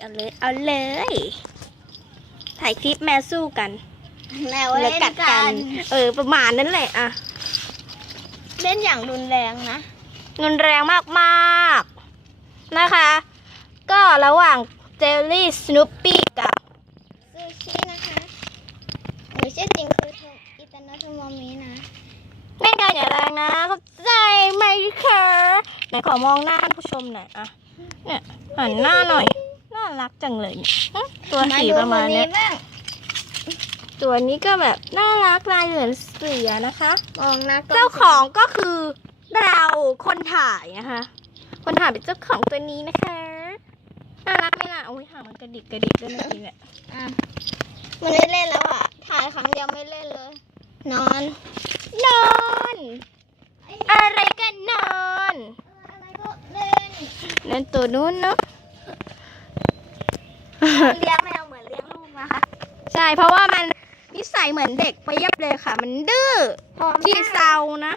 เอาเลย เอาเลย ถ่ายคลิปแมวสู้กันแมวแล้วเล่นกัดกักันนเออ ประมาณนั้นแหละอะเล่นอย่างรุนแรงนะ รุนแรงมากๆ นะคะ ก็ระหว่างเจลลี่สโนปปี้กับซูชินะคะหรือชื่อจริงคือโทอิตานาโทโมมินะแม่งานอย่าแรงนะเข้าใจไหมคะไหนขอมองหน้าท่านผู้ชมหน่อยอะเนี่ยหันหน้าหน่อยน่า รักจังเลยเนี่ยหึตัวสีประมาณเนี้ยดูคนบ้างตัวนี้ก็แบบน่ารักลายเหมือนเสือนะคะ มองหน้ากล้เจ้าของก็คือเราคนถ่ายนะคะ คนถ่ายเป็นเจ้าของตัวนี้นะคะ น่ารักไหมล่ะอุ้ยหางมันกระดิกกระดิกด้วยนะจริงๆเนี่ยอะมันไม่เล่นแล้วอะ ถ่ายครั้งเดียวไม่เล่นเลย นอน นอน อะไรกันนอน อะไรก็เล่น นั่นตัวนู้นเนาะ เลี้ยงแมวเหมือนเลี้ยงลูกนะคะ ใช่เพราะว่ามันนิสัยเหมือนเด็กไปยับเลยค่ะ มันดื้อหอมขี้มากเศร้านะ